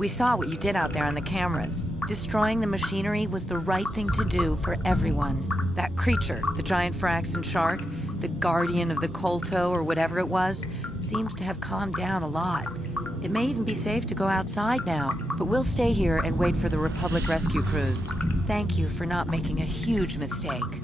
We saw what you did out there on the cameras. Destroying the machinery was the right thing to do for everyone. That creature, the giant Firaxan shark, the guardian of the Kolto or whatever it was, seems to have calmed down a lot. It may even be safe to go outside now, but we'll stay here and wait for the Republic rescue crews. Thank you for not making a huge mistake.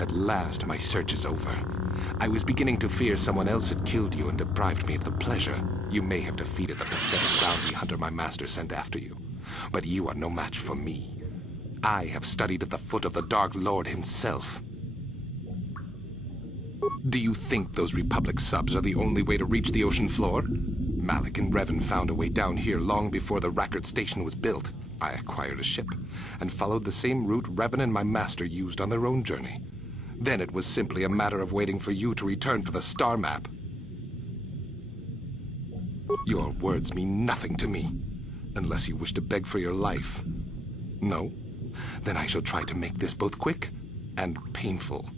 At last, my search is over. I was beginning to fear someone else had killed you and deprived me of the pleasure. You may have defeated the pathetic bounty hunter my master sent after you. but you are no match for me. I have studied at the foot of the Dark Lord himself. Do you think those Republic subs are the only way to reach the ocean floor? Malik and Revan found a way down here long before the Rackard station was built. I acquired a ship and followed the same route Revan and my master used on their own journey. Then it was simply a matter of waiting for you to return for the star map. Your words mean nothing to me, unless you wish to beg for your life. No? Then I shall try to make this both quick and painful.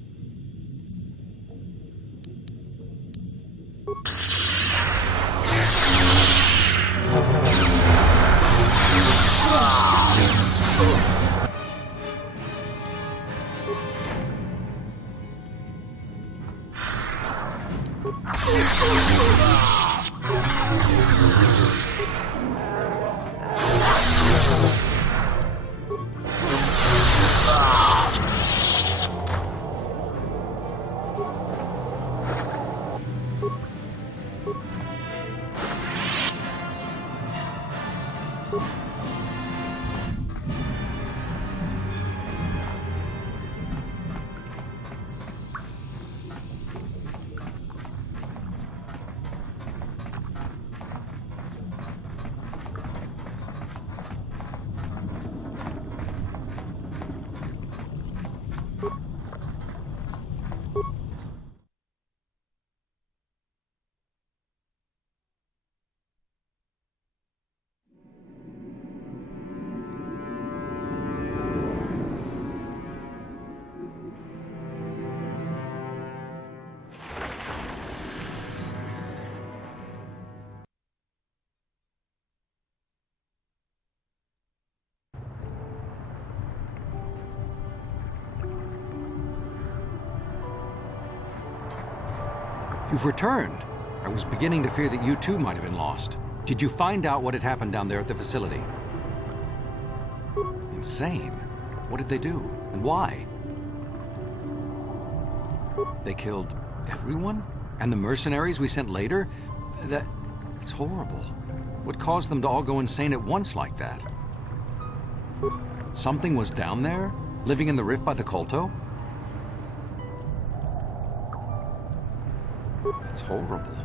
You've returned. I was beginning to fear that you too might have been lost. Did you find out what had happened down there at the facility? Insane. What did they do? And why? They killed everyone? And the mercenaries we sent later? It's horrible. What caused them to all go insane at once like that? Something was down there? Living in the rift by the Kolto? It's horrible.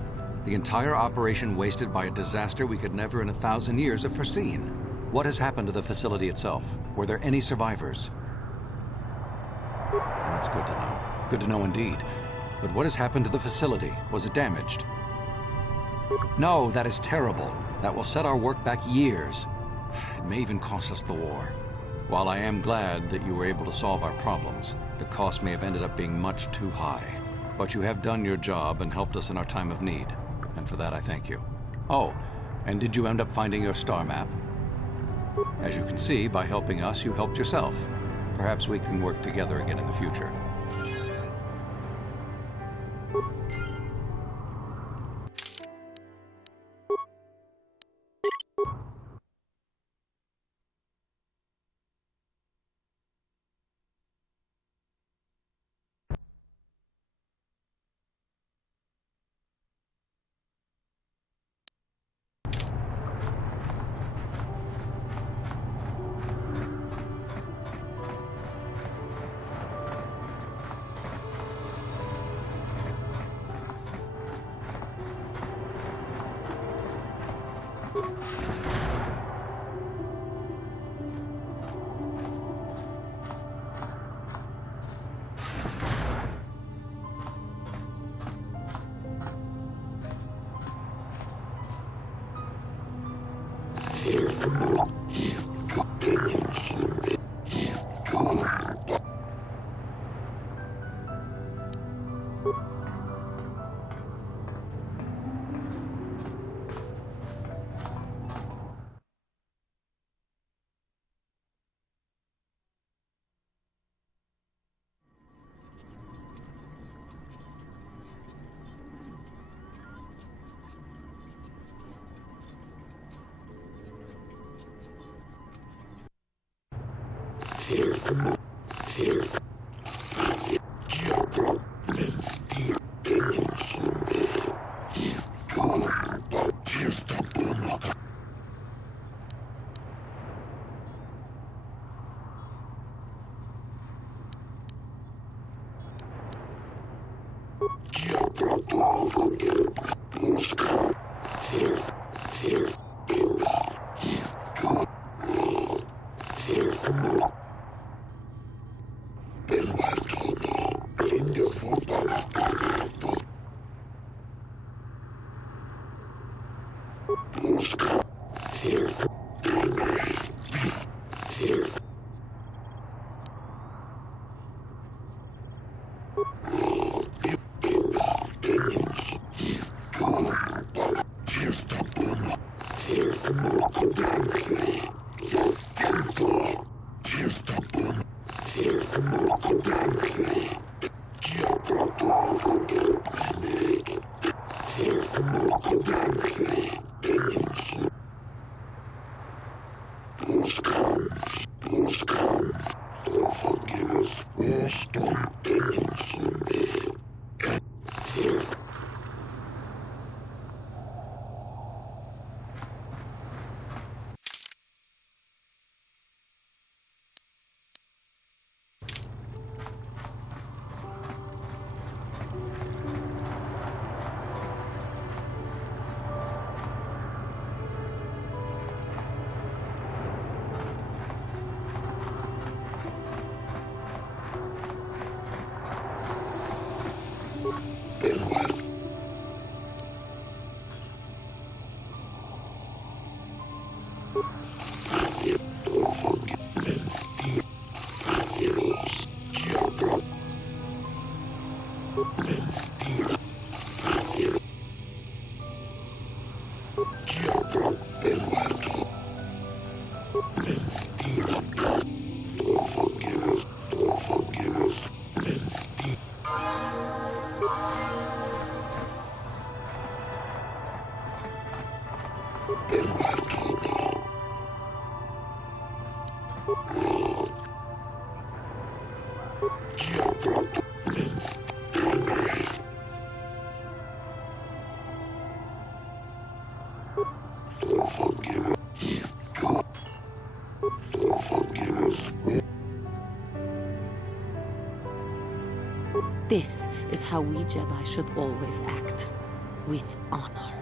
The entire operation wasted by a disaster we could never in 1,000 years have foreseen. What has happened to the facility itself? Were there any survivors? That's good to know. Good to know indeed. But what has happened to the facility? Was it damaged? No, that is terrible. That will set our work back years. It may even cost us the war. While I am glad that you were able to solve our problems, the cost may have ended up being much too high. But you have done your job and helped us in our time of need, and for that I thank you. Oh, and did you end up finding your star map? As you can see, by helping us, you helped yourself. Perhaps we can work together again in the future. This is how we Jedi should always act. With honor.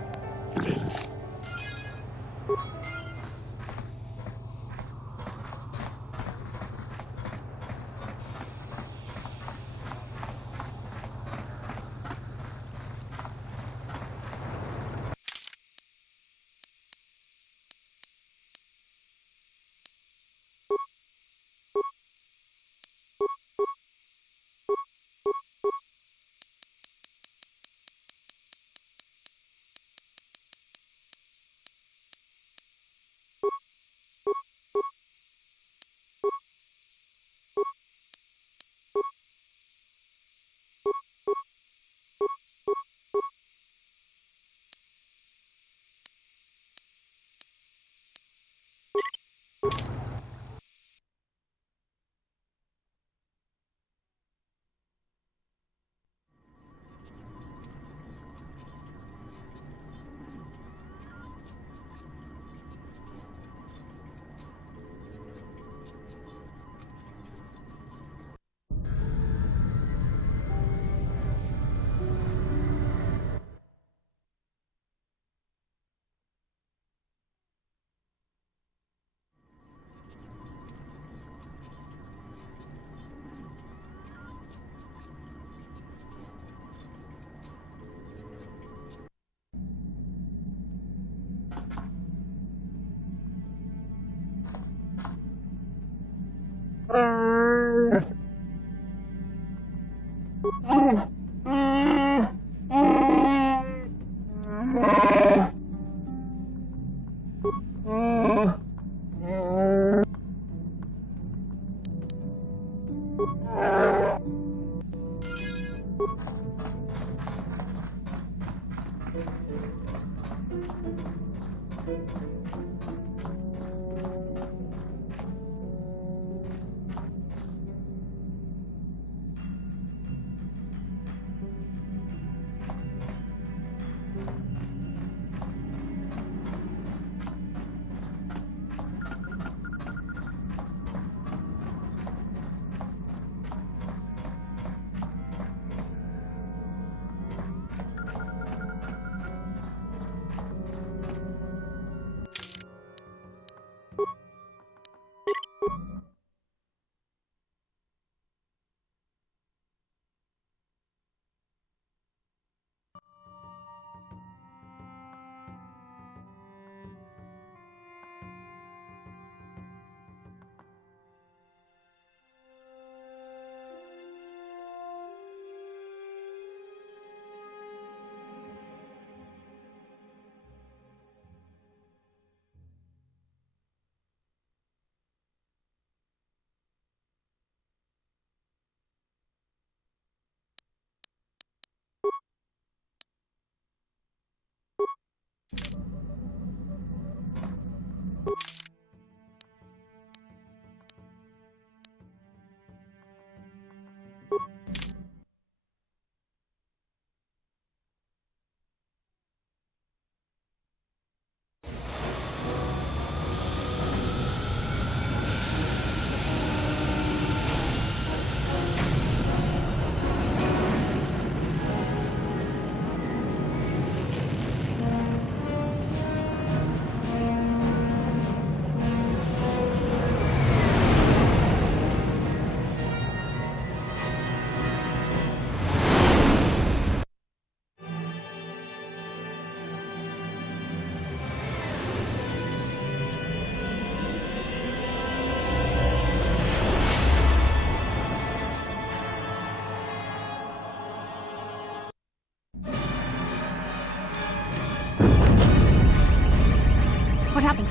What happened?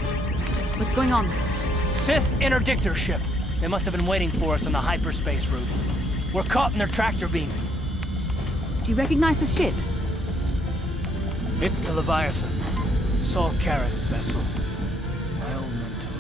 What's going on? Sith interdictor ship. They must have been waiting for us on the hyperspace route. We're caught in their tractor beam. Do you recognize the ship? It's the Leviathan. Saul Karath's vessel. My old mentor.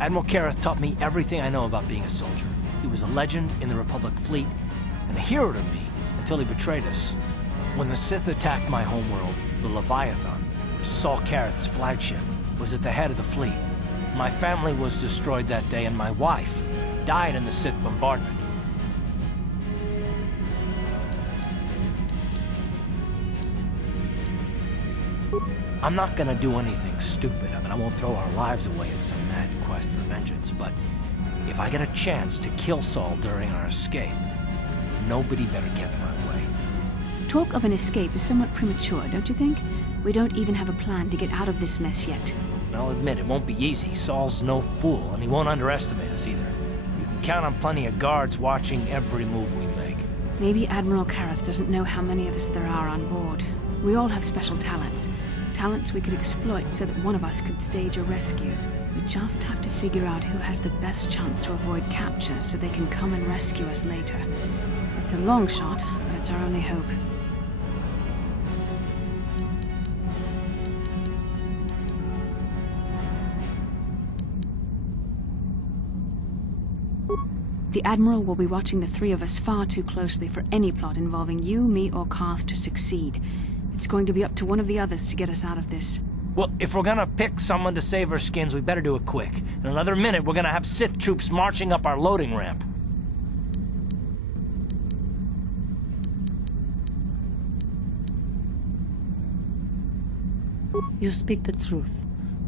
Admiral Karath taught me everything I know about being a soldier. He was a legend in the Republic fleet, and a hero to me until he betrayed us. When the Sith attacked my homeworld, the Leviathan, which is Saul Karath's flagship, was at the head of the fleet. My family was destroyed that day, and my wife died in the Sith bombardment. I'm not gonna do anything stupid. I mean, I won't throw our lives away in some mad quest for vengeance, but if I get a chance to kill Saul during our escape, nobody better get in my way. Talk of an escape is somewhat premature, don't you think? We don't even have a plan to get out of this mess yet. I'll admit, it won't be easy. Saul's no fool, and he won't underestimate us either. You can count on plenty of guards watching every move we make. Maybe Admiral Karath doesn't know how many of us there are on board. We all have special talents. Talents we could exploit so that one of us could stage a rescue. We just have to figure out who has the best chance to avoid capture so they can come and rescue us later. It's a long shot, but it's our only hope. The Admiral will be watching the three of us far too closely for any plot involving you, me, or Carth to succeed. It's going to be up to one of the others to get us out of this. Well, if we're gonna pick someone to save our skins, we better do it quick. In another minute, we're gonna have Sith troops marching up our loading ramp. You speak the truth.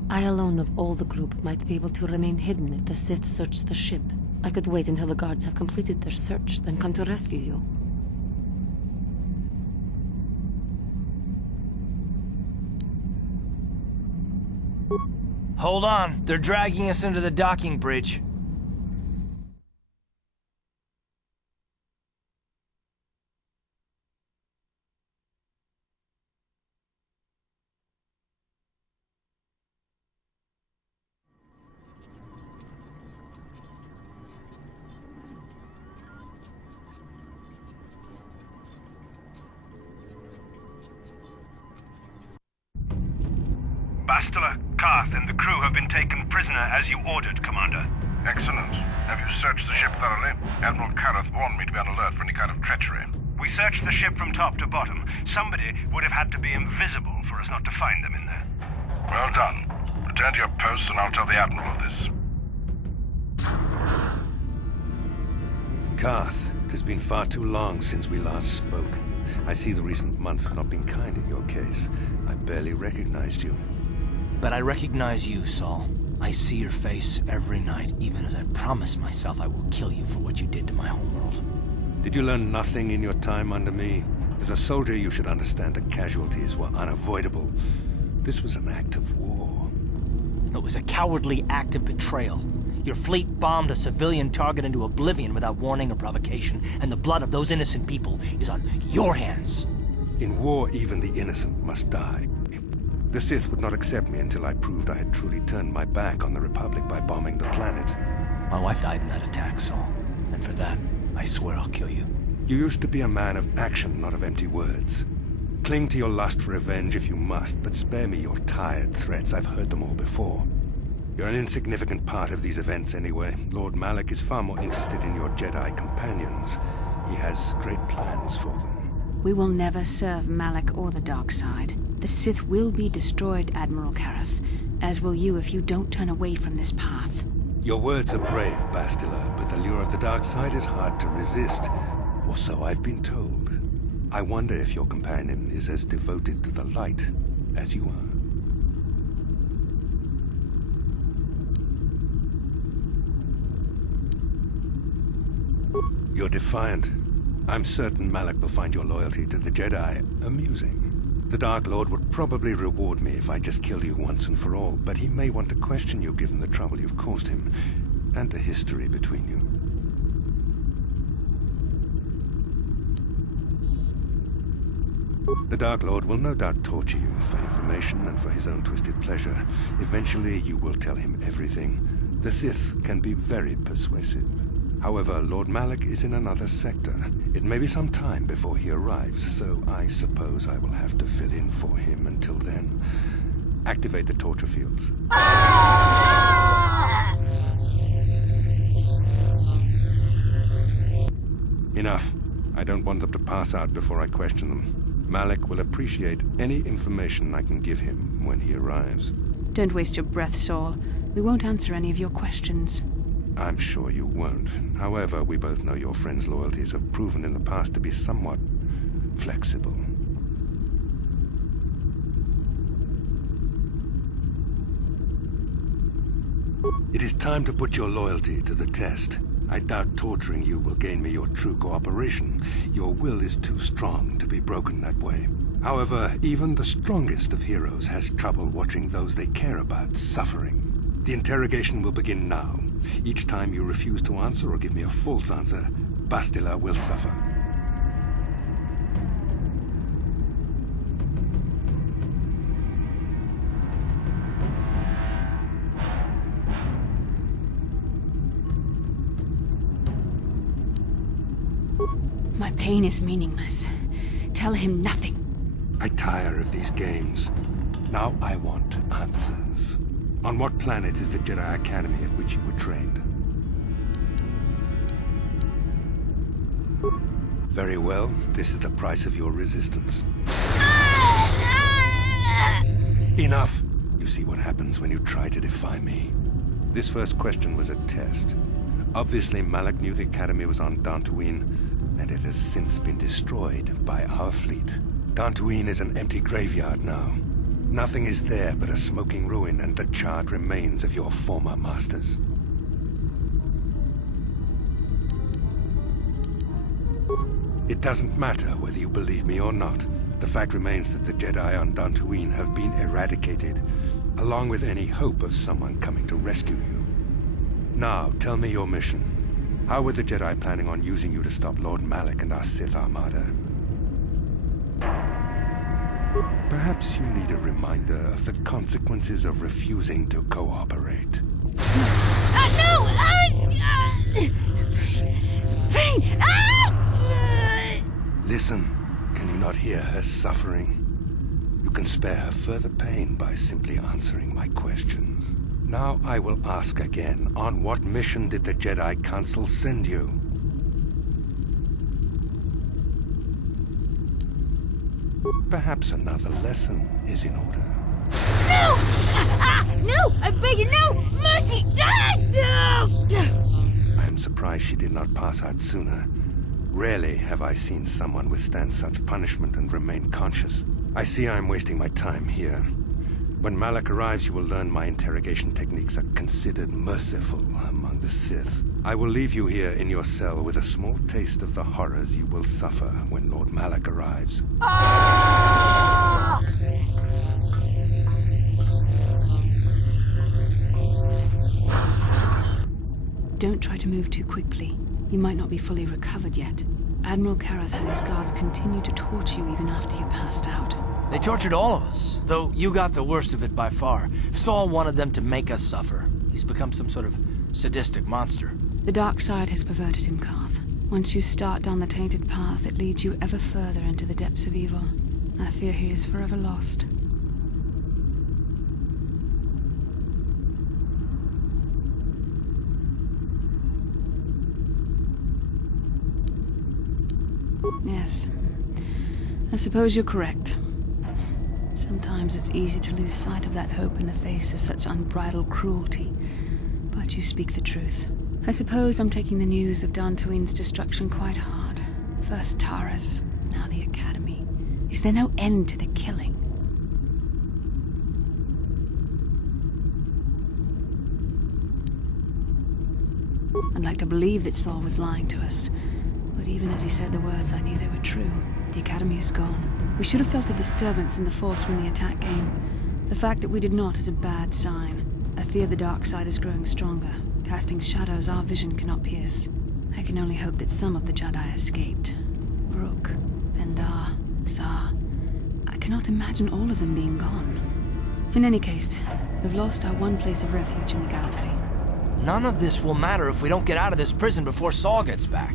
I alone of all the group might be able to remain hidden if the Sith search the ship. I could wait until the guards have completed their search, then come to rescue you. Hold on, they're dragging us into the docking bridge. Bastila, Carth, and the crew have been taken prisoner as you ordered, Commander. Excellent. Have you searched the ship thoroughly? Admiral Karath warned me to be on alert for any kind of treachery. We searched the ship from top to bottom. Somebody would have had to be invisible for us not to find them in there. Well done. Return to your post and I'll tell the Admiral of this. Carth, it has been far too long since we last spoke. I see the recent months have not been kind in your case. I barely recognized you. But I recognize you, Saul. I see your face every night, even as I promise myself I will kill you for what you did to my homeworld. Did you learn nothing in your time under me? As a soldier, you should understand that casualties were unavoidable. This was an act of war. It was a cowardly act of betrayal. Your fleet bombed a civilian target into oblivion without warning or provocation, and the blood of those innocent people is on your hands. In war, even the innocent must die. The Sith would not accept me until I proved I had truly turned my back on the Republic by bombing the planet. My wife died in that attack, Saul. And for that, I swear I'll kill you. You used to be a man of action, not of empty words. Cling to your lust for revenge if you must, but spare me your tired threats. I've heard them all before. You're an insignificant part of these events anyway. Lord Malak is far more interested in your Jedi companions. He has great plans for them. We will never serve Malak or the dark side. The Sith will be destroyed, Admiral Kareth, as will you if you don't turn away from this path. Your words are brave, Bastila, but the lure of the dark side is hard to resist. Or so I've been told. I wonder if your companion is as devoted to the light as you are. You're defiant. I'm certain Malak will find your loyalty to the Jedi amusing. The Dark Lord would probably reward me if I just killed you once and for all, but he may want to question you given the trouble you've caused him, and the history between you. The Dark Lord will no doubt torture you for information and for his own twisted pleasure. Eventually, you will tell him everything. The Sith can be very persuasive. However, Lord Malak is in another sector. It may be some time before he arrives, so I suppose I will have to fill in for him until then. Activate the torture fields. Enough. I don't want them to pass out before I question them. Malak will appreciate any information I can give him when he arrives. Don't waste your breath, Saul. We won't answer any of your questions. I'm sure you won't. However, we both know your friend's loyalties have proven in the past to be somewhat flexible. It is time to put your loyalty to the test. I doubt torturing you will gain me your true cooperation. Your will is too strong to be broken that way. However, even the strongest of heroes has trouble watching those they care about suffering. The interrogation will begin now. Each time you refuse to answer or give me a false answer, Bastila will suffer. My pain is meaningless. Tell him nothing. I tire of these games. Now I want answers. On what planet is the Jedi Academy at which you were trained? Very well. This is the price of your resistance. Enough! You see what happens when you try to defy me. This first question was a test. Obviously, Malak knew the Academy was on Dantooine, and it has since been destroyed by our fleet. Dantooine is an empty graveyard now. Nothing is there but a smoking ruin and the charred remains of your former masters. It doesn't matter whether you believe me or not. The fact remains that the Jedi on Dantooine have been eradicated, along with any hope of someone coming to rescue you. Now, tell me your mission. How were the Jedi planning on using you to stop Lord Malak and our Sith Armada? Perhaps you need a reminder of the consequences of refusing to cooperate. No! Pain! Listen, can you not hear her suffering? You can spare her further pain by simply answering my questions. Now I will ask again, on what mission did the Jedi Council send you? Perhaps another lesson is in order. No! No! I beg you, no! Mercy! No! I am surprised she did not pass out sooner. Rarely have I seen someone withstand such punishment and remain conscious. I see I am wasting my time here. When Malak arrives, you will learn my interrogation techniques are considered merciful among the Sith. I will leave you here in your cell with a small taste of the horrors you will suffer when Lord Malak arrives. Don't try to move too quickly. You might not be fully recovered yet. Admiral Kareth had his guards continue to torture you even after you passed out. They tortured all of us, though you got the worst of it by far. Saul wanted them to make us suffer. He's become some sort of sadistic monster. The dark side has perverted him, Karth. Once you start down the tainted path, it leads you ever further into the depths of evil. I fear he is forever lost. Yes. I suppose you're correct. Sometimes it's easy to lose sight of that hope in the face of such unbridled cruelty. But you speak the truth. I suppose I'm taking the news of Dantooine's destruction quite hard. First Taras, now the Academy. Is there no end to the killing? I'd like to believe that Saul was lying to us. But even as he said the words, I knew they were true. The Academy is gone. We should have felt a disturbance in the Force when the attack came. The fact that we did not is a bad sign. I fear the dark side is growing stronger, casting shadows our vision cannot pierce. I can only hope that some of the Jedi escaped. Rook, Endar, Zar. I cannot imagine all of them being gone. In any case, we've lost our one place of refuge in the galaxy. None of this will matter if we don't get out of this prison before Saul gets back.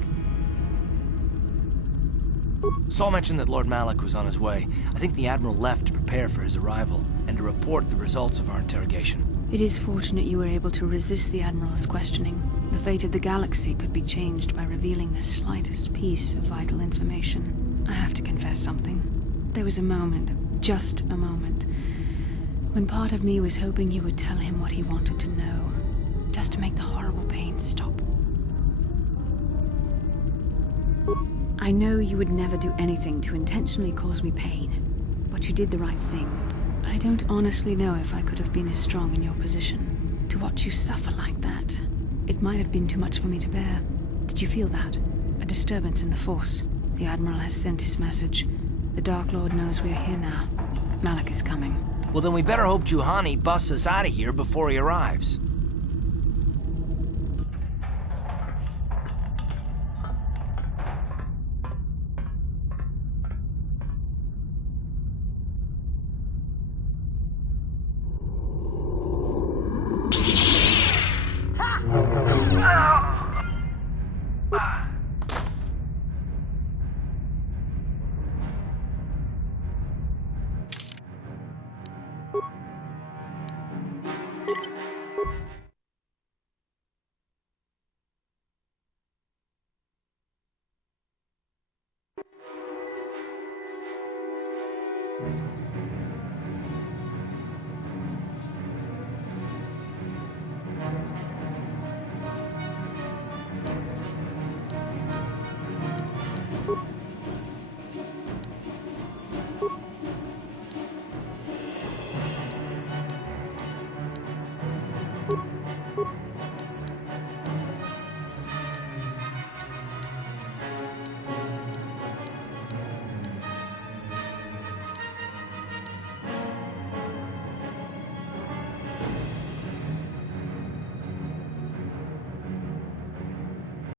Saul mentioned that Lord Malak was on his way. I think the Admiral left to prepare for his arrival and to report the results of our interrogation. It is fortunate you were able to resist the Admiral's questioning. The fate of the galaxy could be changed by revealing the slightest piece of vital information. I have to confess something. There was a moment, just a moment, when part of me was hoping you would tell him what he wanted to know, just to make the horrible pain stop. I know you would never do anything to intentionally cause me pain, but you did the right thing. I don't honestly know if I could have been as strong in your position. To watch you suffer like that, it might have been too much for me to bear. Did you feel that? A disturbance in the Force. The Admiral has sent his message. The Dark Lord knows we're here now. Malak is coming. Well, then we better hope Juhani busts us out of here before he arrives.